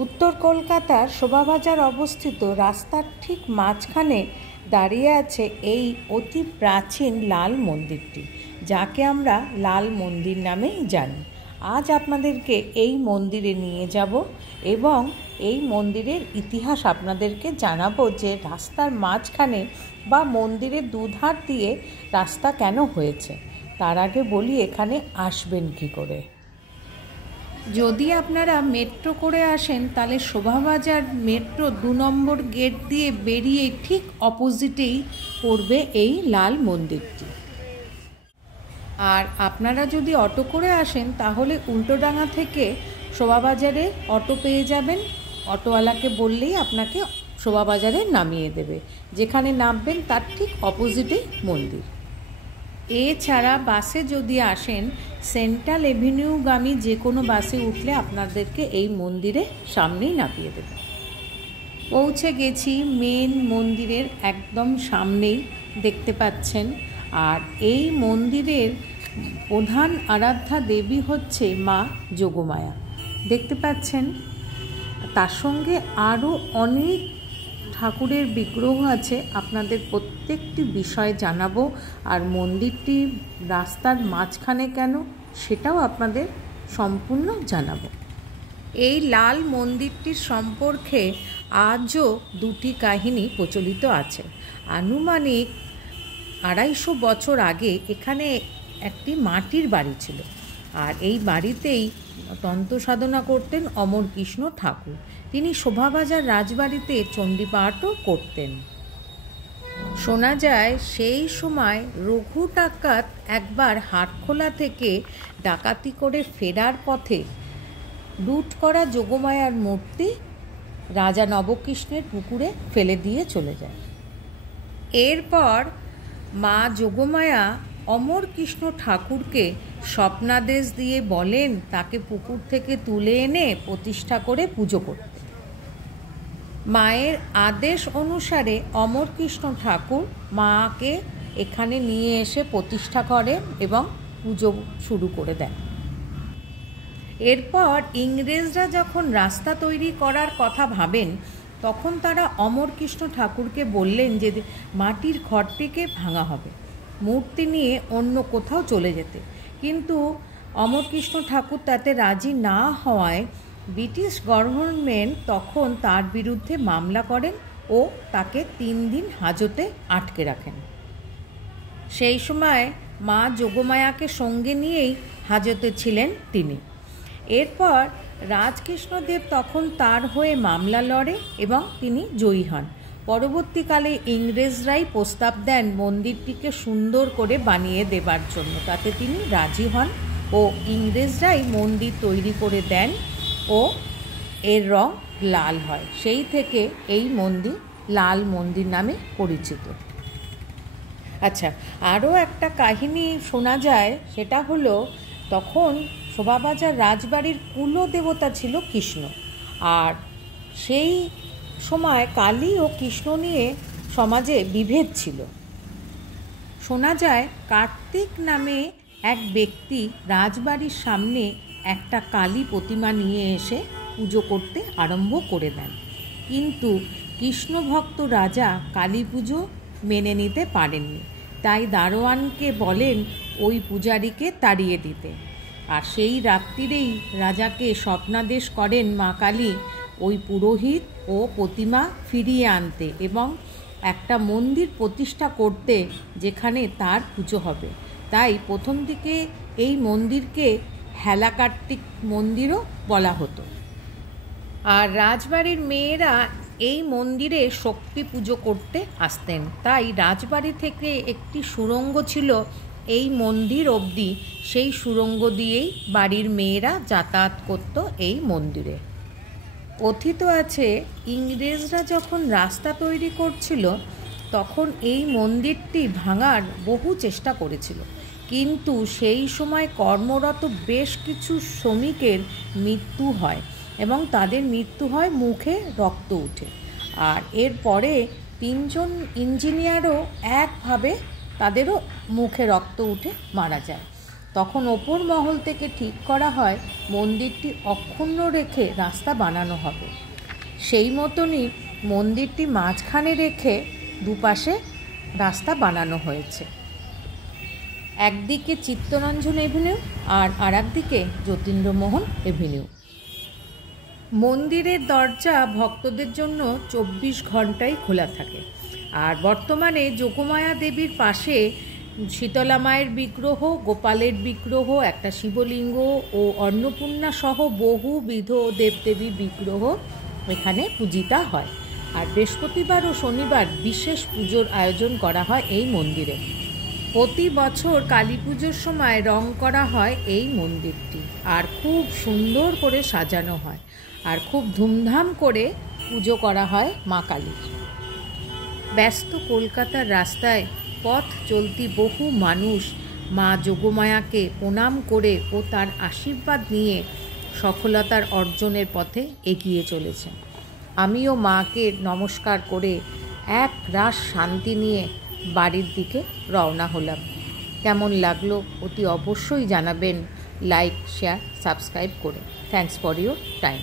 উত্তর কলকাতার শোভাবাজার অবস্থিত রাস্তার ঠিক মাঝখানে দাঁড়িয়ে আছে এই অতি প্রাচীন লাল মন্দিরটি, যাকে আমরা লাল মন্দির নামেই জানি। আজ আপনাদেরকে এই মন্দিরে নিয়ে যাব এবং এই মন্দিরের ইতিহাস আপনাদেরকে জানাবো, যে রাস্তার মাঝখানে বা মন্দিরের দুধার দিয়ে রাস্তা কেন হয়েছে। তার আগে বলি এখানে আসবেন কী করে। যদি আপনারা মেট্রো করে আসেন তাহলে শোভাবাজার মেট্রো 2 নম্বর গেট দিয়ে বেরিয়ে ঠিক অপোজিটেই পড়বে এই লাল মন্দিরটি। আর আপনারা যদি অটো করে আসেন তাহলে উল্টোডাঙা থেকে শোভাবাজারে অটো পেয়ে যাবেন। অটোওয়ালাকে বললেই আপনাকে শোভাবাজারে নামিয়ে দেবে। যেখানে নামবেন তার ঠিক অপোজিটেই মন্দির। এছাড়া বাসে যদি আসেন, সেন্ট্রাল এভিনিউগামী যে কোনো বাসে উঠলে আপনাদেরকে এই মন্দিরে সামনেই নামিয়ে দেবে। পৌঁছে গেছি মেন মন্দিরের একদম সামনেই, দেখতে পাচ্ছেন। আর এই মন্দিরের প্রধান আরাধ্যা দেবী হচ্ছে মা যোগমায়া, দেখতে পাচ্ছেন। তার সঙ্গে আরও অনেক ঠাকুরের বিগ্রহ আছে। আপনাদের প্রত্যেকটি বিষয় জানাবো, আর মন্দিরটি রাস্তার মাঝখানে কেন সেটাও আপনাদের সম্পূর্ণ জানাবো। এই লাল মন্দিরটির সম্পর্কে আজও দুটি কাহিনী প্রচলিত আছে। আনুমানিক 250 বছর আগে এখানে একটি মাটির বাড়ি ছিল, আর এই বাড়িতেই তন্ত্র সাধনা করতেন অমরকৃষ্ণ ঠাকুর। তিনি শোভাবাজার রাজবাড়িতে চণ্ডীপাঠও করতেন। শোনা যায় সেই সময় রঘু ডাকাত একবার হাটখোলা থেকে ডাকাতি করে ফেরার পথে লুট করা যোগমায়ার মূর্তি রাজা নবকৃষ্ণের পুকুরে ফেলে দিয়ে চলে যায়। এরপর মা যোগমায়া অমরকৃষ্ণ ঠাকুরকে স্বপ্নাদেশ দিয়ে বলেন তাকে পুকুর থেকে তুলে এনে প্রতিষ্ঠা করে পুজো করতে। মায়ের আদেশ অনুসারে অমরকৃষ্ণ ঠাকুর মাকে এখানে নিয়ে এসে প্রতিষ্ঠা করেন এবং পুজো শুরু করে দেন। এরপর ইংরেজরা যখন রাস্তা তৈরি করার কথা ভাবেন, তখন তারা অমরকৃষ্ণ ঠাকুরকে বললেন যে মাটির ঘরটিকে ভাঙা হবে, মূর্তি নিয়ে অন্য কোথাও চলে যেতে। কিন্তু অমরকৃষ্ণ ঠাকুর তাতে রাজি না হওয়ায় ব্রিটিশ গভর্নমেন্ট তখন তার বিরুদ্ধে মামলা করেন ও তাকে 3 দিন হাজতে আটকে রাখেন। সেই সময় মা যোগমায়াকে সঙ্গে নিয়েই হাজতে ছিলেন তিনি। এরপর রাজকৃষ্ণদেব তখন তার হয়ে মামলা লড়ে এবং তিনি জয়ী হন। পরবর্তীকালে ইংরেজরাই প্রস্তাব দেন মন্দিরটিকে সুন্দর করে বানিয়ে দেবার জন্য, তাতে তিনি রাজি হন ও ইংরেজরাই মন্দির তৈরি করে দেন ও এর রং লাল হয়। সেই থেকে এই মন্দির লাল মন্দির নামে পরিচিত। আচ্ছা, আরও একটা কাহিনী শোনা যায়, সেটা হলো তখন শোভাবাজার রাজবাড়ির কুলদেবতা ছিল কৃষ্ণ, আর সেই সময় কালী ও কৃষ্ণ নিয়ে সমাজে বিভেদ ছিল। শোনা যায় কার্তিক নামে এক ব্যক্তি রাজবাড়ির সামনে একটা কালী প্রতিমা নিয়ে এসে পুজো করতে আরম্ভ করে দেন, কিন্তু কৃষ্ণভক্ত রাজা কালী পুজো মেনে নিতে পারেননি। তাই দারোয়ানকে বলেন ওই পূজারীকে তাড়িয়ে দিতে। আর সেই রাত্রিরেই রাজাকে স্বপ্নাদেশ করেন মা কালী ওই পুরোহিত ও প্রতিমা ফিরিয়ে আনতে এবং একটা মন্দির প্রতিষ্ঠা করতে, যেখানে তার পুজো হবে। তাই প্রথম দিকে এই মন্দিরকে হেলা কার্তিক মন্দিরও বলা হতো। আর রাজবাড়ির মেয়েরা এই মন্দিরে শক্তি পুজো করতে আসতেন। তাই রাজবাড়ি থেকে একটি সুড়ঙ্গ ছিল এই মন্দির অবধি, সেই সুড়ঙ্গ দিয়েই বাড়ির মেয়েরা যাতায়াত করত এই মন্দিরে। কথিত আছে ইংরেজরা যখন রাস্তা তৈরি করছিল তখন এই মন্দিরটি ভাঙার বহু চেষ্টা করেছিল, কিন্তু সেই সময় কর্মরত বেশ কিছু শ্রমিকের মৃত্যু হয় এবং তাদের মৃত্যু হয় মুখে রক্ত উঠে। আর এরপরে 3 জন ইঞ্জিনিয়ারও একভাবে তাদেরও মুখে রক্ত উঠে মারা যায়। তখন ওপর মহল থেকে ঠিক করা হয় মন্দিরটি অক্ষুণ্ণ রেখে রাস্তা বানানো হবে। সেই মতনই মন্দিরটি মাঝখানে রেখে দুপাশে রাস্তা বানানো হয়েছে। একদিকে চিত্তরঞ্জন এভিনিউ আর একদিকে যতীন্দ্রমোহন এভিনিউ। মন্দিরের দরজা ভক্তদের জন্য 24 ঘন্টাই খোলা থাকে। আর বর্তমানে যোগমায়া দেবীর পাশে শীতলা মায়ের বিগ্রহ, গোপালের বিগ্রহ, একটা শিবলিঙ্গ ও অন্নপূর্ণা সহ বহুবিধ দেবদেবীর বিগ্রহ এখানে পূজিতা হয়। আর বৃহস্পতিবার ও শনিবার বিশেষ পুজোর আয়োজন করা হয় এই মন্দিরে। প্রতি বছর কালী পুজোর সময় রং করা হয় এই মন্দিরটি, আর খুব সুন্দর করে সাজানো হয়, আর খুব ধুমধাম করে পুজো করা হয় মা কালীর। ব্যস্ত কলকাতার রাস্তায় পথ চলতি বহু মানুষ মা যোগমায়াকে প্রণাম করে ও তার আশীর্বাদ নিয়ে সফলতার অর্জনের পথে এগিয়ে চলেছে। আমিও মাকে নমস্কার করে এক রাশ শান্তি নিয়ে বাড়ির দিকে রওনা হলাম। কেমন লাগলো অতি অবশ্যই জানাবেন লাইক, শেয়ার, সাবস্ক্রাইব করে। Thanks for your time.